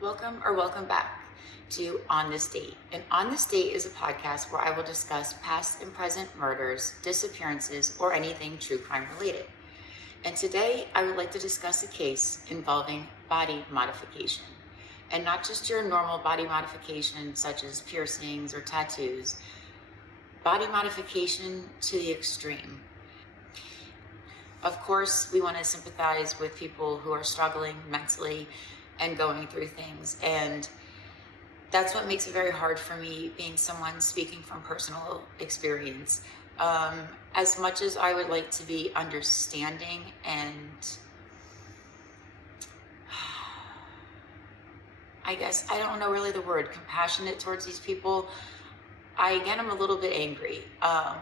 Welcome back to On This Date. And On This Date is a podcast where I will discuss past and present murders, disappearances, or anything true crime related. And today I would like to discuss a case involving body modification. And not just your normal body modification such as piercings or tattoos, body modification to the extreme. Of course, we want to sympathize with people who are struggling mentally and going through things. And that's what makes it very hard for me, being someone speaking from personal experience. As much as I would like to be understanding and I guess, I don't know really the word, compassionate towards these people, I'm a little bit angry. I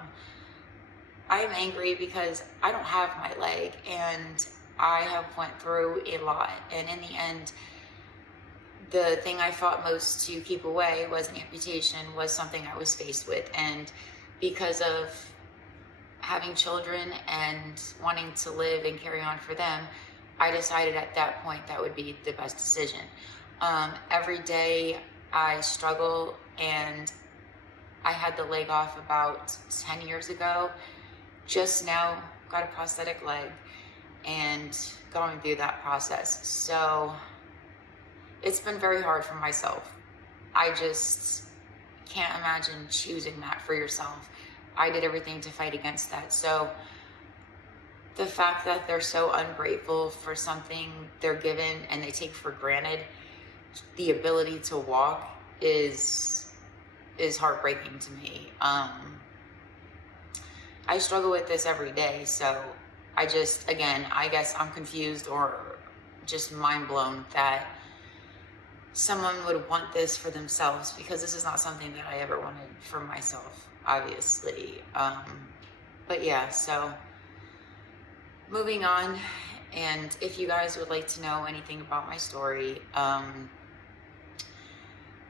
am angry because I don't have my leg and I have went through a lot, and in the end, the thing I fought most to keep away was an amputation, was something I was faced with. And because of having children and wanting to live and carry on for them, I decided at that point that would be the best decision. Every day I struggle, and I had the leg off about 10 years ago. Just now got a prosthetic leg and going through that process. So it's been very hard for myself. I just can't imagine choosing that for yourself. I did everything to fight against that. So the fact that they're so ungrateful for something they're given and they take for granted, the ability to walk, is heartbreaking to me. I struggle with this every day, so I guess I'm confused or just mind blown that someone would want this for themselves, because this is not something that I ever wanted for myself, obviously. But yeah, so moving on, and if you guys would like to know anything about my story, I'm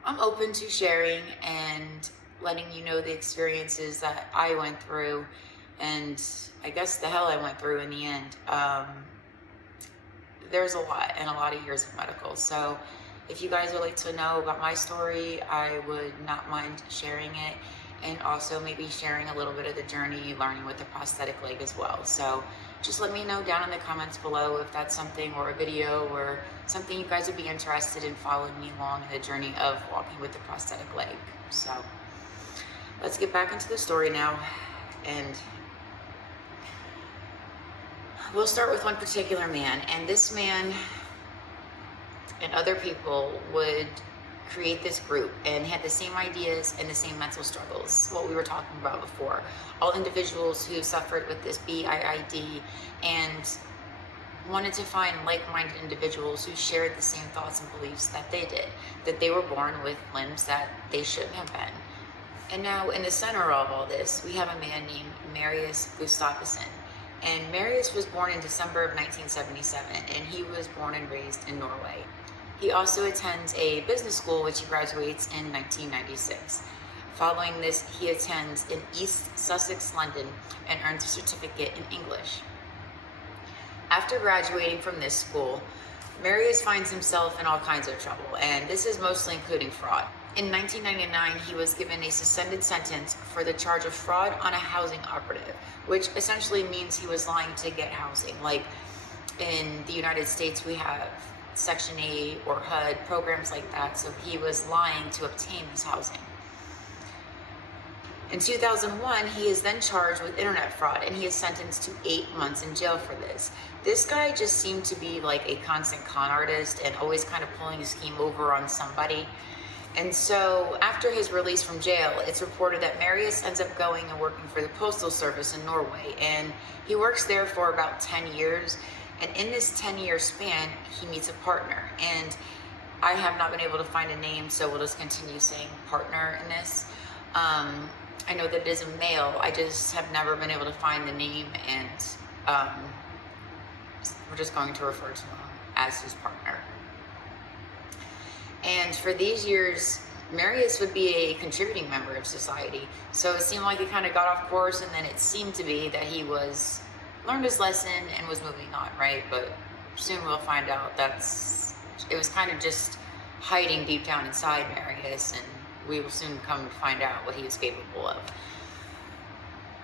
open to sharing and letting you know the experiences that I went through, and I guess the hell I went through in the end. There's a lot, and a lot of years of medical. So if you guys would like to know about my story, I would not mind sharing it, and also maybe sharing a little bit of the journey learning with the prosthetic leg as well. So just let me know down in the comments below if that's something, or a video, or something you guys would be interested in following me along in the journey of walking with the prosthetic leg. So let's get back into the story now, and we'll start with one particular man. And this man and other people would create this group and had the same ideas and the same mental struggles, what we were talking about before. All individuals who suffered with this BIID and wanted to find like-minded individuals who shared the same thoughts and beliefs that they did, that they were born with limbs that they shouldn't have been. And now in the center of all this, we have a man named Marius Gustavson. And Marius was born in December of 1977, and he was born and raised in Norway. He also attends a business school, which he graduates in 1996. Following this, he attends in East Sussex, London, and earns a certificate in English. After graduating from this school, Marius finds himself in all kinds of trouble, and this is mostly including fraud. In 1999, he was given a suspended sentence for the charge of fraud on a housing operative, which essentially means he was lying to get housing. Like in the United States, we have Section 8 or HUD, programs like that, so he was lying to obtain this housing. In 2001, he is then charged with internet fraud, and he is sentenced to 8 months in jail for this. This guy just seemed to be like a constant con artist and always kind of pulling his scheme over on somebody. And so after his release from jail, it's reported that Marius ends up going and working for the Postal Service in Norway, and he works there for about 10 years. And in this 10-year span, he meets a partner. And I have not been able to find a name, so we'll just continue saying partner in this. I know that it is a male. I just have never been able to find the name, and we're just going to refer to him as his partner. And for these years, Marius would be a contributing member of society. So it seemed like he kind of got off course, and then it seemed to be that he learned his lesson and was moving on, right? But soon we'll find out it was kind of just hiding deep down inside Marius, and we will soon come to find out what he is capable of.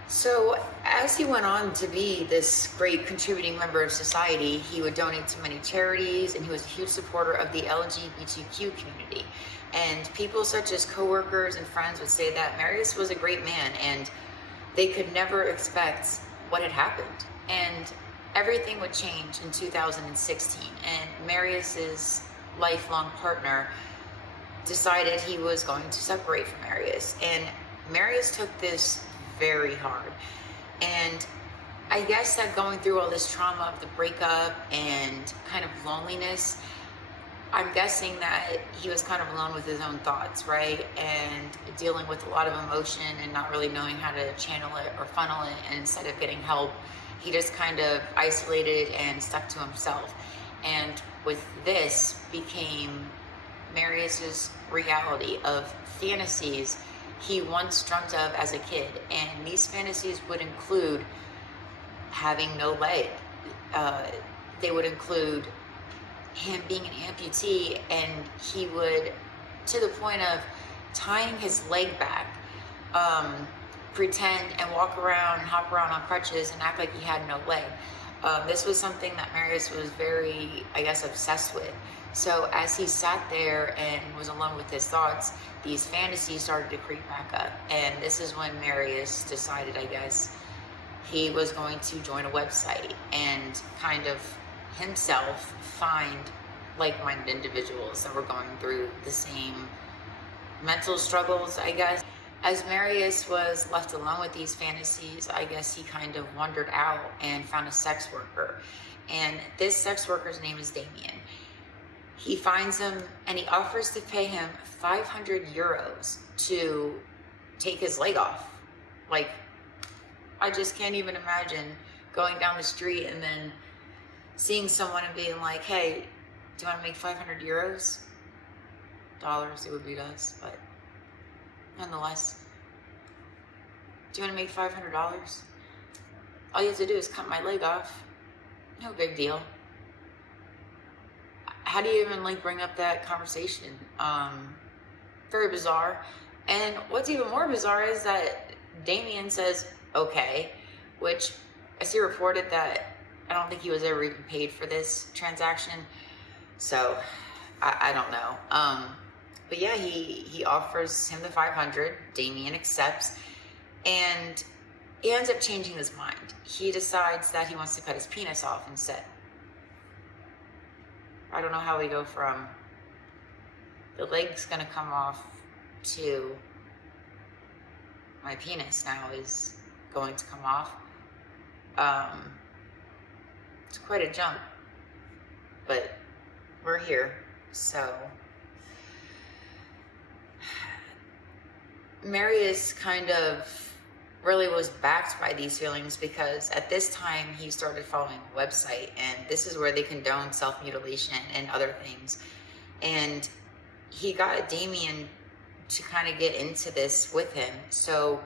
So as he went on to be this great contributing member of society, he would donate to many charities, and he was a huge supporter of the LGBTQ community. And people such as coworkers and friends would say that Marius was a great man, and they could never expect what had happened. And everything would change in 2016, and Marius's lifelong partner decided he was going to separate from Marius. And Marius took this very hard. And I guess that going through all this trauma of the breakup and kind of loneliness, I'm guessing that he was kind of alone with his own thoughts, right? And dealing with a lot of emotion and not really knowing how to channel it or funnel it. And instead of getting help, he just kind of isolated and stuck to himself. And with this became Marius's reality of fantasies he once dreamt of as a kid. And these fantasies would include having no leg. They would include him being an amputee, and he would, to the point of tying his leg back, pretend and walk around and hop around on crutches and act like he had no leg. This was something that Marius was very, I guess, obsessed with. So as he sat there and was alone with his thoughts, these fantasies started to creep back up. And this is when Marius decided, I guess, he was going to join a website and kind of himself find like-minded individuals that were going through the same mental struggles, I guess. As Marius was left alone with these fantasies, I guess he kind of wandered out and found a sex worker. And this sex worker's name is Damien. He finds him and he offers to pay him 500 euros to take his leg off. Like, I just can't even imagine going down the street and then seeing someone and being like, hey, do you want to make 500 euros? Dollars, it would be to us, but nonetheless. Do you want to make $500? All you have to do is cut my leg off. No big deal. How do you even bring up that conversation? Very bizarre. And what's even more bizarre is that Damien says, okay, which I see reported that I don't think he was ever even paid for this transaction. So I don't know. But yeah, he offers him the 500. Damien accepts, and he ends up changing his mind. He decides that he wants to cut his penis off instead. I don't know how we go from the leg's gonna come off to my penis now is going to come off. It's quite a jump, but we're here. So Marius kind of really was backed by these feelings, because at this time he started following a website, and this is where they condone self-mutilation and other things. And he got Damien to kind of get into this with him. So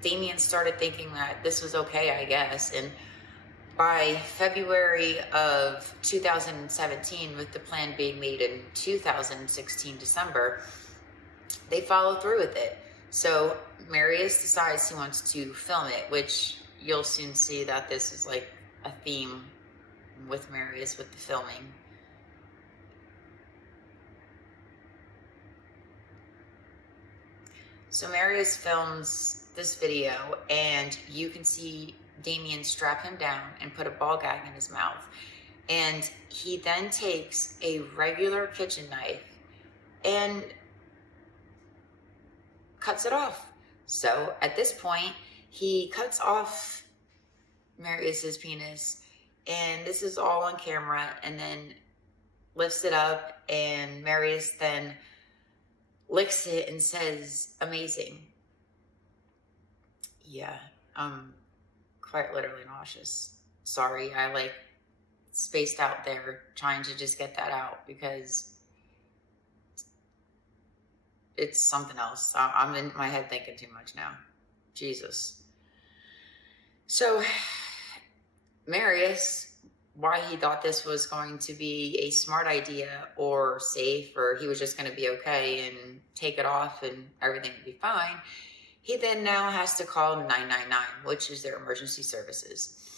Damien started thinking that this was okay, I guess. And by February of 2017, with the plan being made in 2016 December, they followed through with it. So Marius decides he wants to film it, which you'll soon see that this is like a theme with Marius with the filming. So Marius films this video, and you can see Damien strap him down and put a ball gag in his mouth. And he then takes a regular kitchen knife and cuts it off. So at this point, he cuts off Marius's penis, and this is all on camera, and then lifts it up, and Marius then licks it and says, amazing. Yeah, I'm quite literally nauseous. Sorry, I spaced out there trying to just get that out, because it's something else. I'm in my head thinking too much now. Jesus. So Marius why he thought this was going to be a smart idea or safe, or he was just going to be okay and take it off and everything would be fine. He then now has to call 999, which is their emergency services.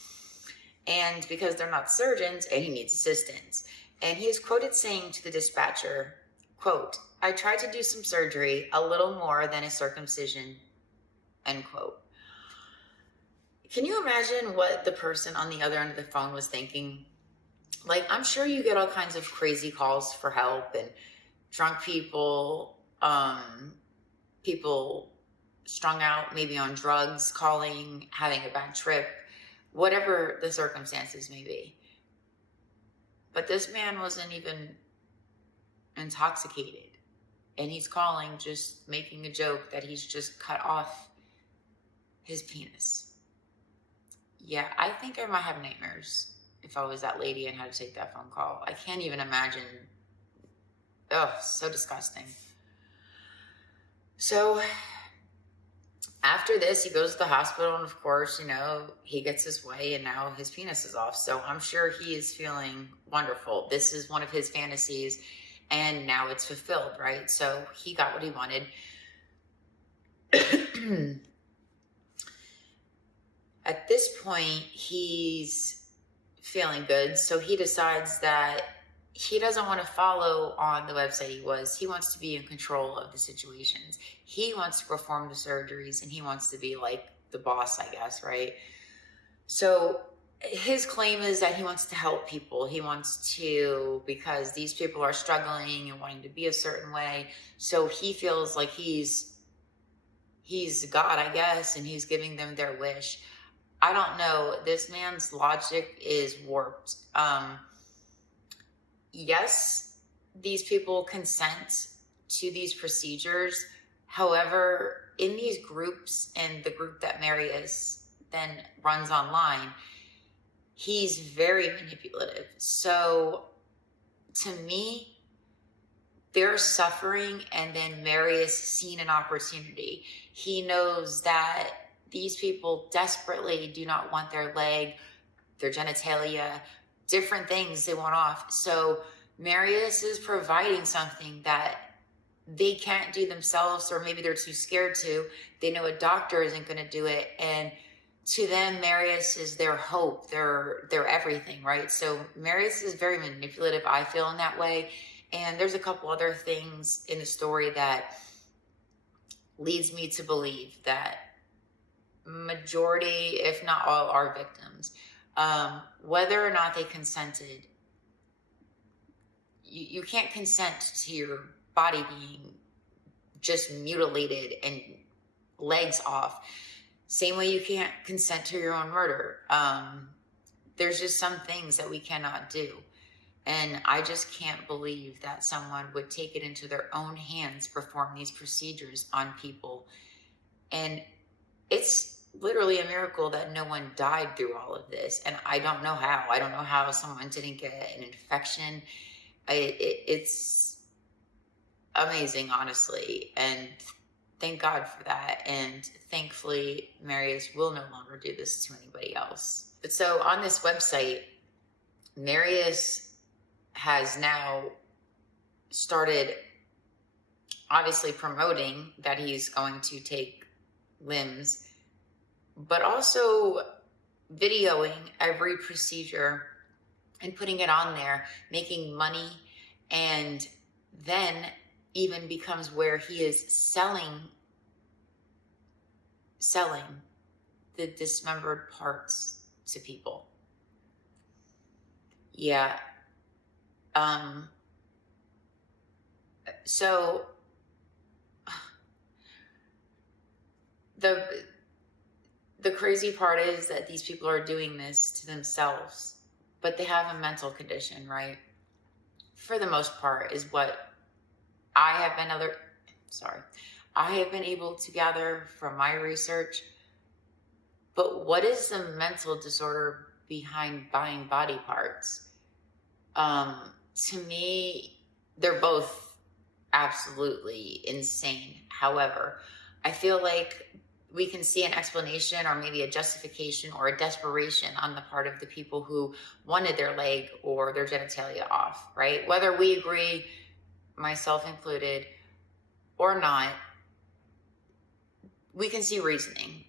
And because they're not surgeons, and he needs assistance. And he is quoted saying to the dispatcher, quote, "I tried to do some surgery, a little more than a circumcision," end quote. Can you imagine what the person on the other end of the phone was thinking? Like, I'm sure you get all kinds of crazy calls for help, and drunk people, people strung out, maybe on drugs, calling, having a bad trip, whatever the circumstances may be. But this man wasn't even intoxicated. And he's calling, just making a joke that he's just cut off his penis. Yeah, I think I might have nightmares if I was that lady and had to take that phone call. I can't even imagine. Oh, so disgusting. So after this, he goes to the hospital, and of course, you know, he gets his way, and now his penis is off. So I'm sure he is feeling wonderful. This is one of his fantasies, and now it's fulfilled, right? So he got what he wanted. At this point, he's feeling good. So he decides that he doesn't want to follow on the website he was. He wants to be in control of the situations. He wants to perform the surgeries, and he wants to be like the boss, I guess, right? So his claim is that he wants to help people. He wants to, because these people are struggling and wanting to be a certain way. So he feels like he's God, I guess, and he's giving them their wish. I don't know. This man's logic is warped. Yes, these people consent to these procedures. However, in these groups, and the group that Marius then runs online, he's very manipulative. So to me, they're suffering, and then Marius seen an opportunity. He knows that these people desperately do not want their leg, their genitalia, different things they want off. So Marius is providing something that they can't do themselves, or maybe they're too scared to. They know a doctor isn't going to do it. And to them, Marius is their hope, their everything, right? So Marius is very manipulative, I feel, in that way. And there's a couple other things in the story that leads me to believe that majority, if not all, are victims. Whether or not they consented, you can't consent to your body being just mutilated and legs off. Same way you can't consent to your own murder. There's just some things that we cannot do. And I just can't believe that someone would take it into their own hands, perform these procedures on people. And it's literally a miracle that no one died through all of this. And I don't know how. I don't know how someone didn't get an infection. It's amazing, honestly. And thank God for that. And thankfully, Marius will no longer do this to anybody else. But so on this website, Marius has now started obviously promoting that he's going to take limbs, but also videoing every procedure and putting it on there, making money, and then even becomes where he is selling the dismembered parts to people. Yeah. So the crazy part is that these people are doing this to themselves, but they have a mental condition, right? For the most part, is what I have been able to gather from my research. But what is the mental disorder behind buying body parts? To me, they're both absolutely insane. However, I feel like we can see an explanation or maybe a justification or a desperation on the part of the people who wanted their leg or their genitalia off, right? Whether we agree, myself included, or not, we can see reasoning,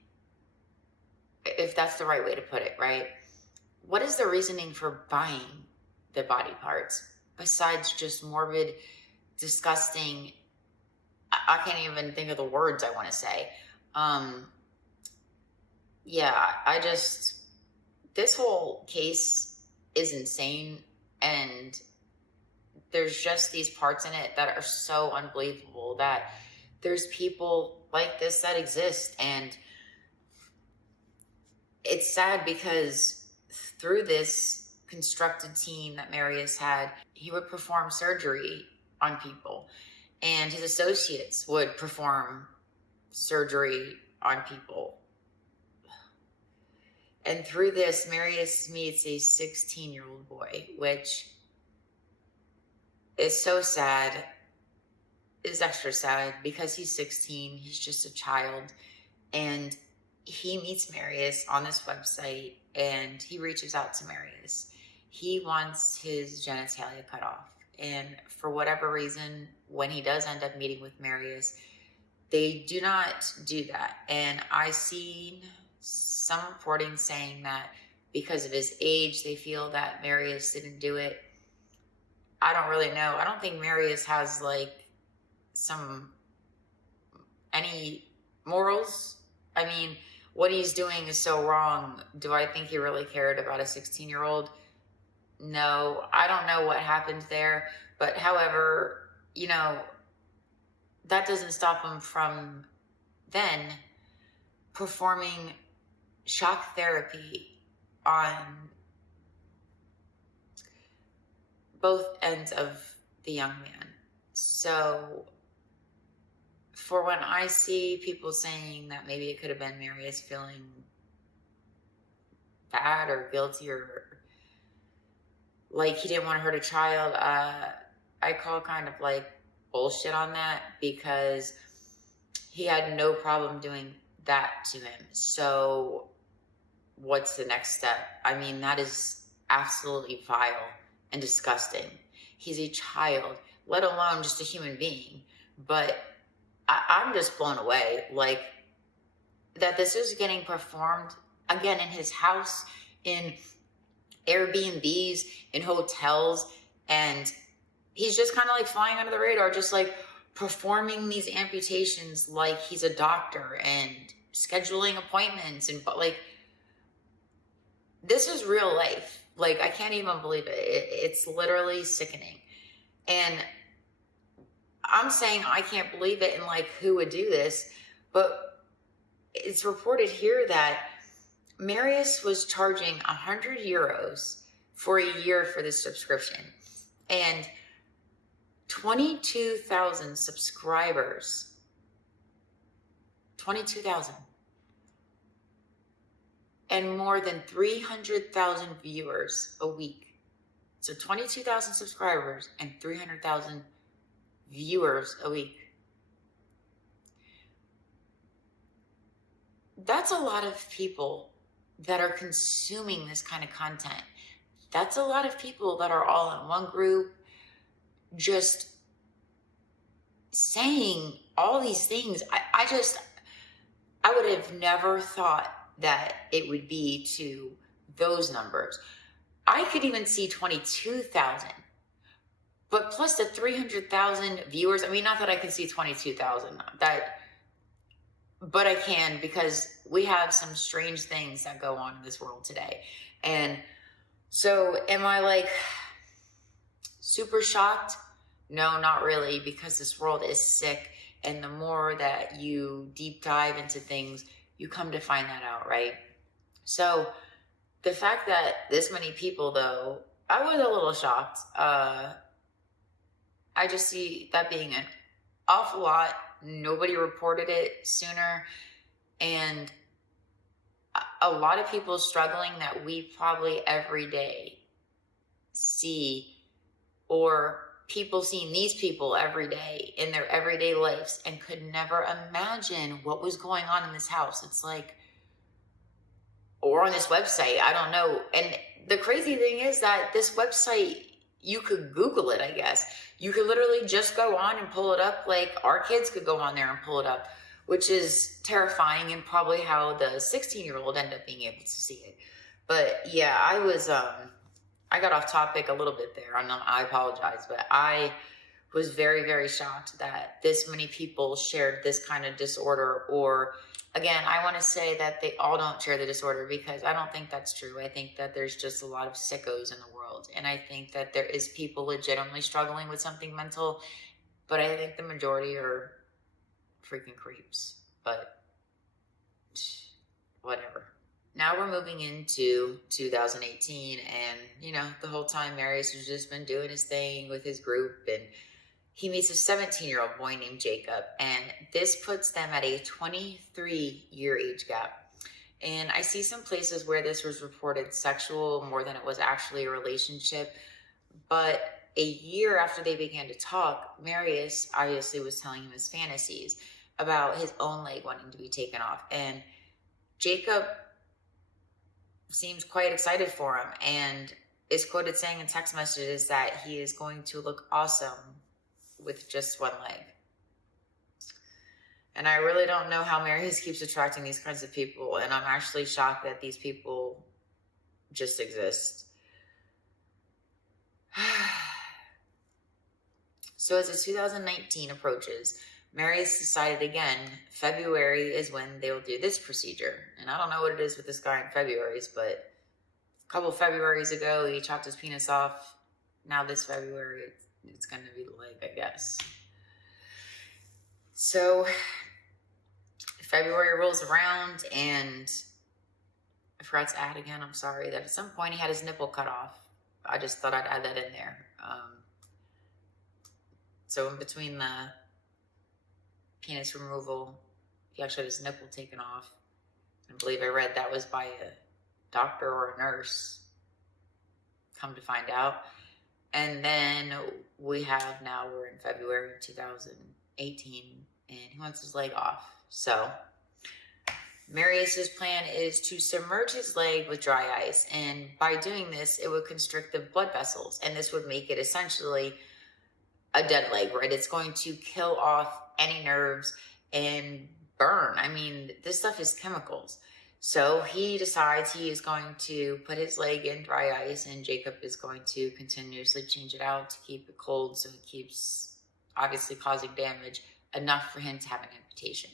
if that's the right way to put it, right? What is the reasoning for buying the body parts besides just morbid, disgusting? I can't even think of the words I want to say. Yeah, this whole case is insane, and there's just these parts in it that are so unbelievable that there's people like this that exist. And it's sad because through this constructed team that Marius had, he would perform surgery on people, and his associates would perform surgery on people. And through this, Marius meets a 16-year-old boy, which is so sad, is extra sad because he's 16, he's just a child, and he meets Marius on this website, and he reaches out to Marius. He wants his genitalia cut off. And for whatever reason, when he does end up meeting with Marius, they do not do that. And I seen some reporting saying that because of his age, they feel that Marius didn't do it. I don't really know. I don't think Marius has like any morals. I mean, what he's doing is so wrong. Do I think he really cared about a 16-year-old? No, I don't know what happened there. But however, that doesn't stop him from then performing shock therapy on both ends of the young man. So for when I see people saying that maybe it could have been Marius feeling bad or guilty or like he didn't want to hurt a child, I call kind of like bullshit on that, because he had no problem doing that to him. So what's the next step? I mean, that is absolutely vile and disgusting. He's a child, let alone just a human being. But I'm just blown away, like, that this is getting performed again in his house, in Airbnbs, in hotels, and he's just kind of like flying under the radar, just like performing these amputations like he's a doctor and scheduling appointments. And but like, this is real life. Like, I can't even believe it. It's literally sickening. And I'm saying I can't believe it, and like, who would do this? But it's reported here that Marius was charging 100 euros for a year for this subscription, and 22,000 subscribers. 22,000. And more than 300,000 viewers a week. So 22,000 subscribers and 300,000 viewers a week. That's a lot of people that are consuming this kind of content. That's a lot of people that are all in one group, just saying all these things. I would have never thought that it would be to those numbers. I could even see 22,000, but plus the 300,000 viewers. I mean, not that I can see 22,000, but I can, because we have some strange things that go on in this world today. And so am I like super shocked? No, not really, because this world is sick. And the more that you deep dive into things, you come to find that out, right? So the fact that this many people, though, I was a little shocked. I just see that being an awful lot. Nobody reported it sooner. And a lot of people struggling that we probably every day see or people seeing these people every day in their everyday lives and could never imagine what was going on in this house. It's like, or on this website, I don't know. And the crazy thing is that this website, you could Google it, I guess. You could literally just go on and pull it up. Like our kids could go on there and pull it up, which is terrifying, and probably how the 16-year-old ended up being able to see it. But yeah, I got off topic a little bit there, and I apologize, but I was very, very shocked that this many people shared this kind of disorder. Or again, I want to say that they all don't share the disorder, because I don't think that's true. I think that there's just a lot of sickos in the world, and I think that there is people legitimately struggling with something mental, but I think the majority are freaking creeps. But whatever. Now we're moving into 2018, and the whole time Marius has just been doing his thing with his group, and he meets a 17-year-old boy named Jacob, and this puts them at a 23-year age gap. And I see some places where this was reported sexual more than it was actually a relationship. But a year after they began to talk, Marius obviously was telling him his fantasies about his own leg wanting to be taken off. And Jacob seems quite excited for him, and is quoted saying in text messages that he is going to look awesome with just one leg. And I really don't know how Marius keeps attracting these kinds of people, and I'm actually shocked that these people just exist. So as 2019 approaches, Marius decided again, February is when they will do this procedure. And I don't know what it is with this guy in February's, but a couple of Februaries ago, he chopped his penis off. Now this February, it's going to be the leg, I guess. So February rolls around, and I forgot to add again, I'm sorry, that at some point he had his nipple cut off. I just thought I'd add that in there. So in between the penis removal, he actually had his nipple taken off. I believe I read that was by a doctor or a nurse, come to find out. And then we're in February 2018, and he wants his leg off. So Marius's plan is to submerge his leg with dry ice, and by doing this, it would constrict the blood vessels, and this would make it essentially a dead leg, right? It's going to kill off any nerves and burn. I mean, this stuff is chemicals. So he decides he is going to put his leg in dry ice, and Jacob is going to continuously change it out to keep it cold, so it keeps obviously causing damage enough for him to have an amputation.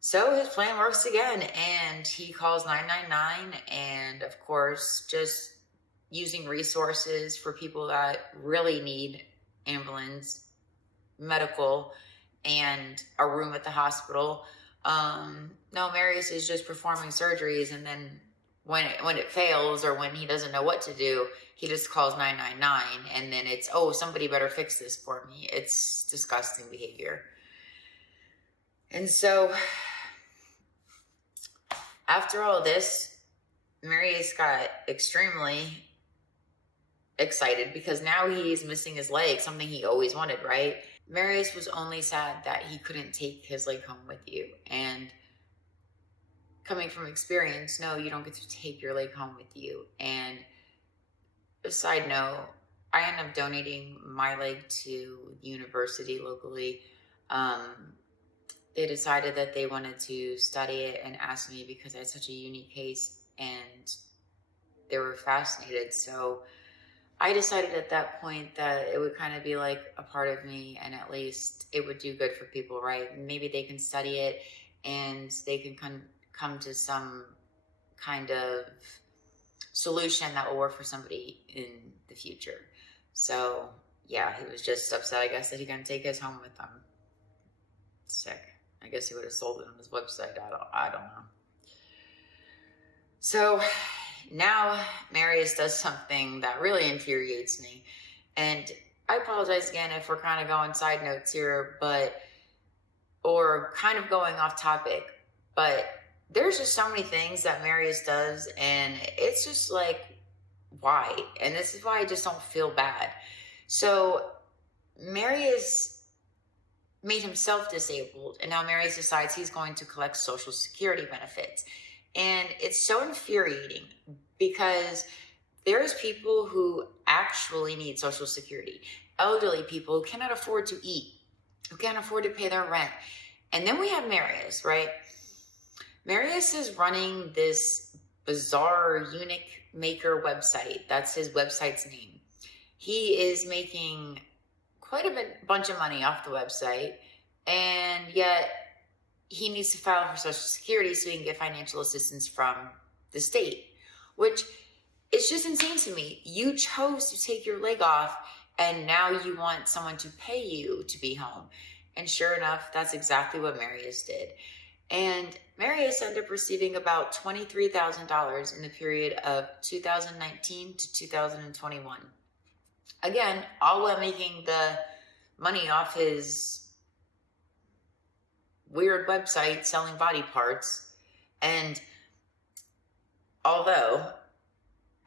So his plan works again, and he calls 999, and of course, just using resources for people that really need ambulance, medical, and a room at the hospital. No, Marius is just performing surgeries, and then when it fails, or when he doesn't know what to do, he just calls 999, and then it's, oh, somebody better fix this for me. It's disgusting behavior. And so after all this, Marius got extremely excited, because now he's missing his leg, something he always wanted, right? Marius was only sad that he couldn't take his leg home with you. And coming from experience, no, you don't get to take your leg home with you. And a side note, I ended up donating my leg to the university locally. They decided that they wanted to study it and asked me, because I had such a unique case, and they were fascinated. So I decided at that point that it would kind of be like a part of me, and at least it would do good for people, right? Maybe they can study it, and they can come to some kind of solution that will work for somebody in the future. So yeah, he was just upset, I guess, that he couldn't take his home with him. Sick. I guess he would have sold it on his website. I don't know. So now Marius does something that really infuriates me. And I apologize again if we're kind of going side notes here, or kind of going off topic, but there's just so many things that Marius does, and it's just like, why? And this is why I just don't feel bad. So Marius made himself disabled, and now Marius decides he's going to collect Social Security benefits. And it's so infuriating because there's people who actually need Social Security, elderly people who cannot afford to eat, who can't afford to pay their rent. And then we have Marius, right? Marius is running this bizarre Eunuch Maker website. That's his website's name. He is making quite a bunch of money off the website, and yet he needs to file for Social Security so he can get financial assistance from the state, which is just insane to me. You chose to take your leg off, and now you want someone to pay you to be home. And sure enough, that's exactly what Marius did. And Marius ended up receiving about $23,000 in the period of 2019 to 2021. Again, all while making the money off his weird website selling body parts. And although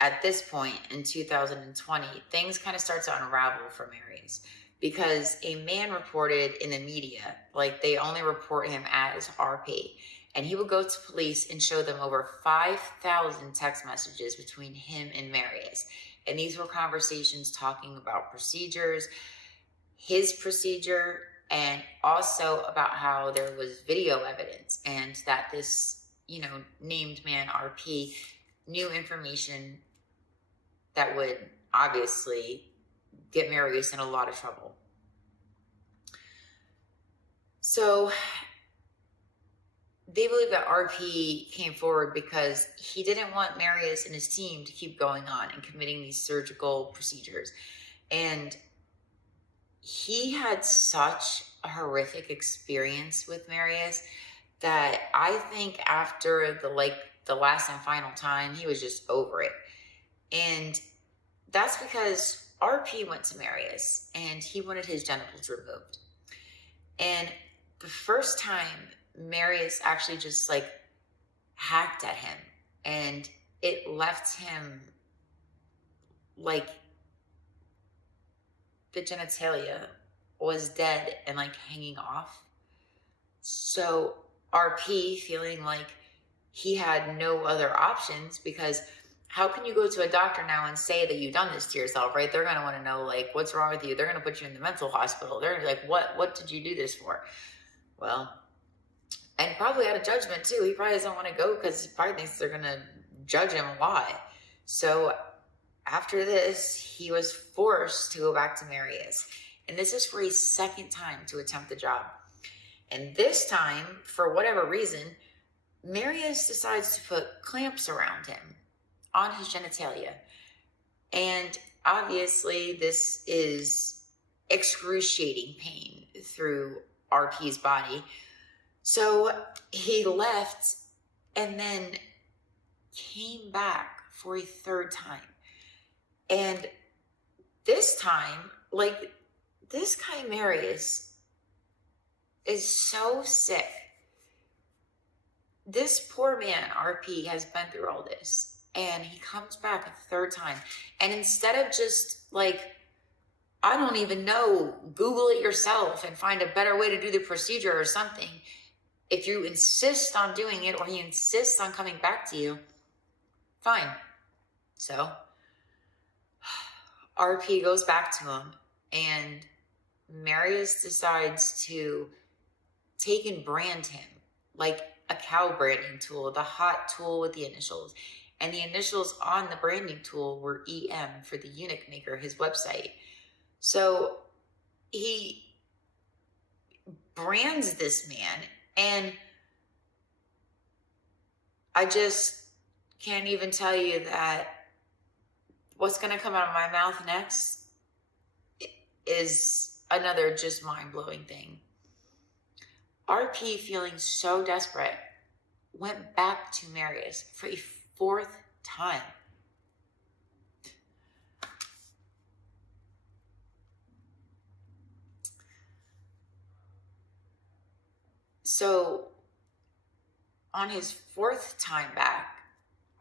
at this point in 2020, things kind of start to unravel for Marius, because a man reported in the media, like they only report him as RP, and he would go to police and show them over 5,000 text messages between him and Marius. And these were conversations talking about procedures, his procedure, and also about how there was video evidence, and that this, named man RP knew information that would obviously get Marius in a lot of trouble. So they believe that RP came forward because he didn't want Marius and his team to keep going on and committing these surgical procedures. And he had such a horrific experience with Marius that I think after the last and final time, he was just over it. And that's because RP went to Marius and he wanted his genitals removed. And the first time, Marius actually just hacked at him, and it left him like the genitalia was dead and hanging off. So RP, feeling like he had no other options, because how can you go to a doctor now and say that you've done this to yourself, right? They're going to want to know, what's wrong with you? They're going to put you in the mental hospital. They're going to be like, what did you do this for? Well, and probably out of judgment too. He probably doesn't want to go because he probably thinks they're going to judge him a lot. So after this, he was forced to go back to Marius. And this is for a second time to attempt the job. And this time, for whatever reason, Marius decides to put clamps around him on his genitalia. And obviously this is excruciating pain through RP's body. So he left and then came back for a third time. And this time, this guy Marius is so sick. This poor man, RP, has been through all this. And he comes back a third time. And instead of just I don't even know, Google it yourself and find a better way to do the procedure or something. If you insist on doing it, or he insists on coming back to you, fine. So RP goes back to him, and Marius decides to take and brand him like a cow branding tool, the hot tool with the initials. And the initials on the branding tool were EM for the Eunuch Maker, his website. So he brands this man, and I just can't even tell you that what's going to come out of my mouth next is another just mind-blowing thing. RP, feeling so desperate, went back to Marius for a fourth time. So on his fourth time back,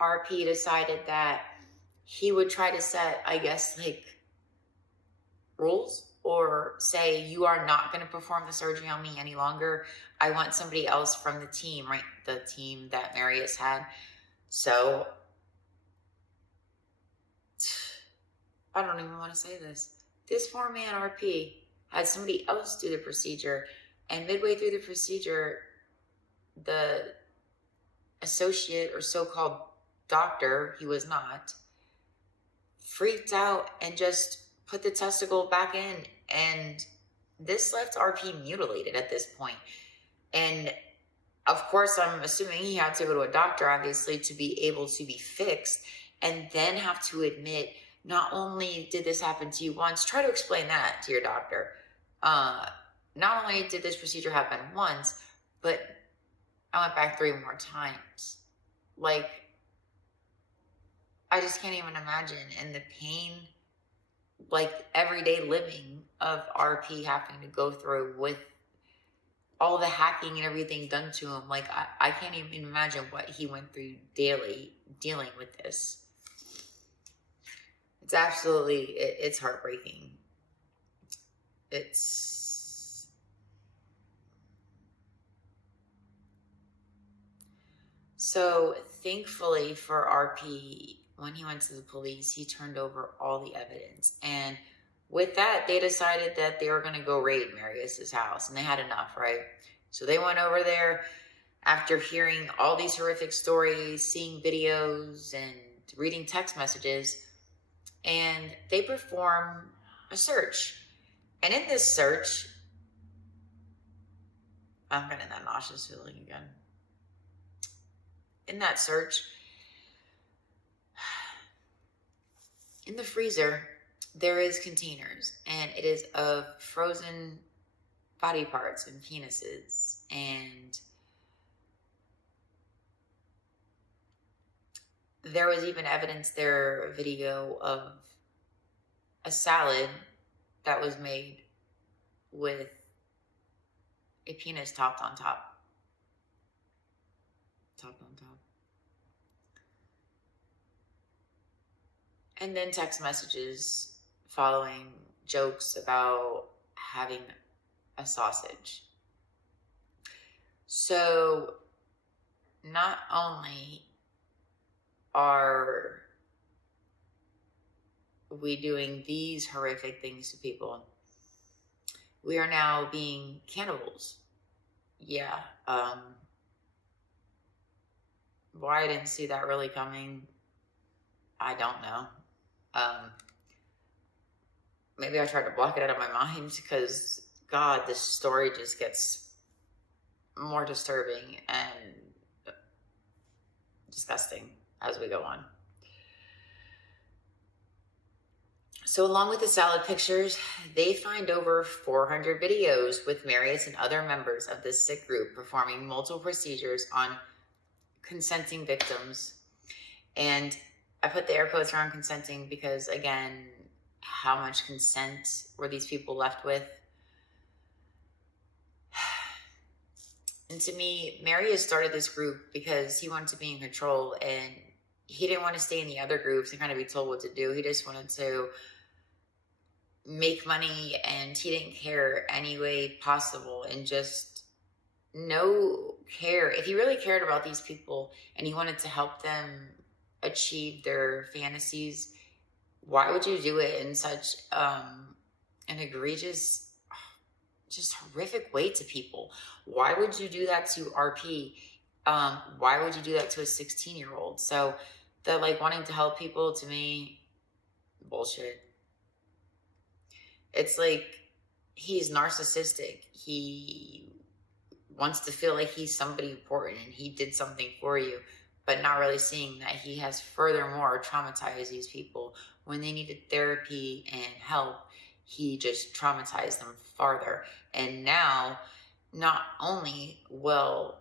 RP decided that he would try to set, rules or say, you are not going to perform the surgery on me any longer. I want somebody else from the team, right? The team that Marius had. So I don't even want to say this. This poor man, RP, had somebody else do the procedure. And midway through the procedure, the associate or so-called doctor, he was not, freaked out and just put the testicle back in. And this left RP mutilated at this point. And of course, I'm assuming he had to go to a doctor, obviously, to be able to be fixed, and then have to admit, not only did this happen to you once, try to explain that to your doctor. Not only did this procedure happen once, but I went back 3 more times. Like, I just can't even imagine. And the pain, like everyday living of RP having to go through with all the hacking and everything done to him. Like, I can't even imagine what he went through daily dealing with this. It's absolutely, it's heartbreaking. It's... So thankfully for RP, when he went to the police, he turned over all the evidence. And with that, they decided that they were going to go raid Marius's house, and they had enough, right? So they went over there after hearing all these horrific stories, seeing videos, and reading text messages, and they perform a search. And in this search, I'm getting that nauseous feeling again. In that search, in the freezer, there is containers, and it is of frozen body parts and penises. And there was even evidence there, a video of a salad that was made with a penis topped on top. Topped on top. And then text messages following jokes about having a sausage. So not only are we doing these horrific things to people, we are now being cannibals. Yeah. Why I didn't see that really coming, I don't know. Maybe I tried to block it out of my mind because, God, this story just gets more disturbing and disgusting as we go on. So along with the salad pictures, they find over 400 videos with Marius and other members of this sick group performing multiple procedures on consenting victims. And I put the air quotes around consenting because, again, how much consent were these people left with? And to me, Marius started this group because he wanted to be in control, and he didn't want to stay in the other groups and kind of be told what to do. He just wanted to make money, and he didn't care any way possible, and just no care. If he really cared about these people and he wanted to help them achieve their fantasies, why would you do it in such an egregious, just horrific way to people? Why would you do that to RP? Why would you do that to a 16-year-old? So the like wanting to help people, to me, bullshit. It's like he's narcissistic. He wants to feel like he's somebody important and he did something for you, but not really seeing that he has furthermore traumatized these people. When they needed therapy and help, he just traumatized them farther. And now, not only will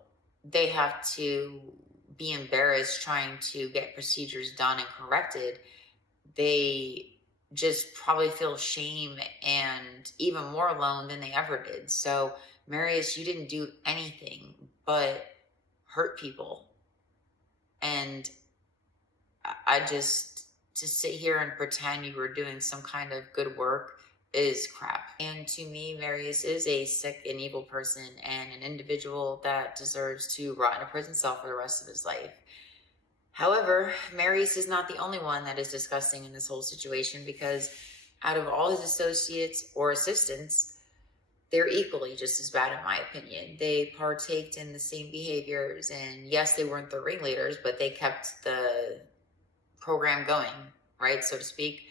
they have to be embarrassed trying to get procedures done and corrected, they just probably feel shame and even more alone than they ever did. So, Marius, you didn't do anything but hurt people. And I just, to sit here and pretend you were doing some kind of good work is crap. And to me, Marius is a sick and evil person and an individual that deserves to rot in a prison cell for the rest of his life. However, Marius is not the only one that is disgusting in this whole situation, because out of all his associates or assistants, they're equally just as bad, in my opinion. They partaked in the same behaviors, and yes, they weren't the ringleaders, but they kept the program going, right, so to speak.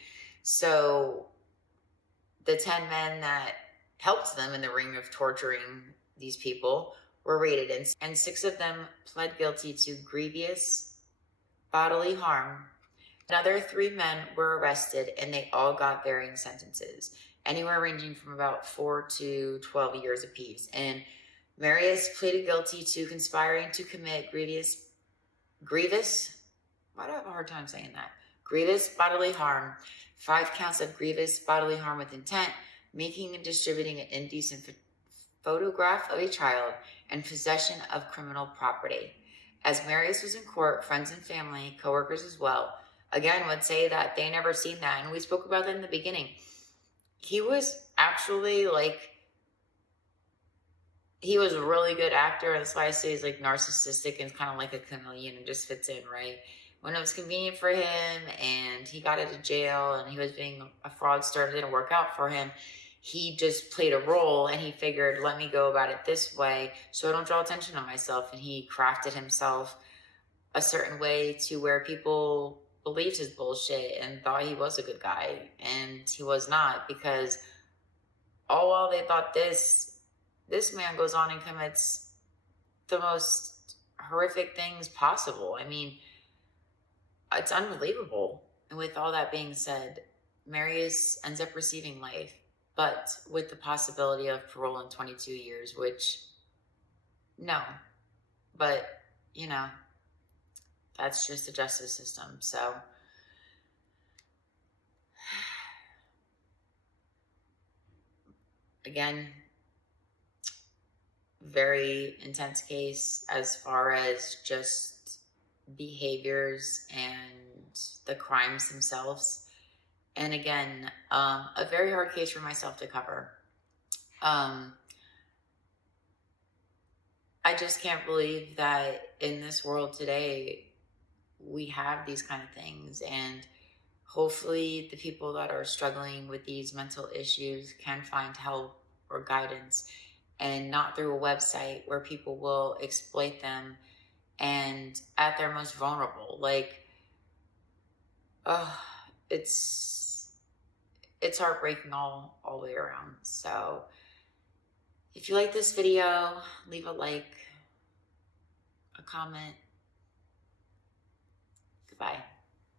So the 10 men that helped them in the ring of torturing these people were raided, and 6 of them pled guilty to grievous bodily harm. Another 3 men were arrested, and they all got varying sentences, anywhere ranging from about 4 to 12 years apiece. And Marius pleaded guilty to conspiring to commit grievous, why do I have a hard time saying that? Grievous bodily harm, 5 counts of grievous bodily harm with intent, making and distributing an indecent photograph of a child, and possession of criminal property. As Marius was in court, friends and family, coworkers as well, again, would say that they never seen that. And we spoke about that in the beginning. He was actually he was a really good actor. That's why I say he's like narcissistic and kind of like a chameleon and just fits in, right? When it was convenient for him and he got out of jail and he was being a fraudster, it didn't work out for him. He just played a role, and he figured, let me go about it this way so I don't draw attention to myself. And he crafted himself a certain way to where people believed his bullshit and thought he was a good guy, and he was not, because all while they thought this man goes on and commits the most horrific things possible. I mean, it's unbelievable. And with all that being said, Marius ends up receiving life, but with the possibility of parole in 22 years, which, no. But, you know, that's just the justice system. So, again, very intense case as far as just behaviors and the crimes themselves. And again, a very hard case for myself to cover. I just can't believe that in this world today, we have these kind of things. And hopefully the people that are struggling with these mental issues can find help or guidance, and not through a website where people will exploit them and at their most vulnerable. It's heartbreaking all the way around. So if you like this video, leave a like, a comment. Goodbye.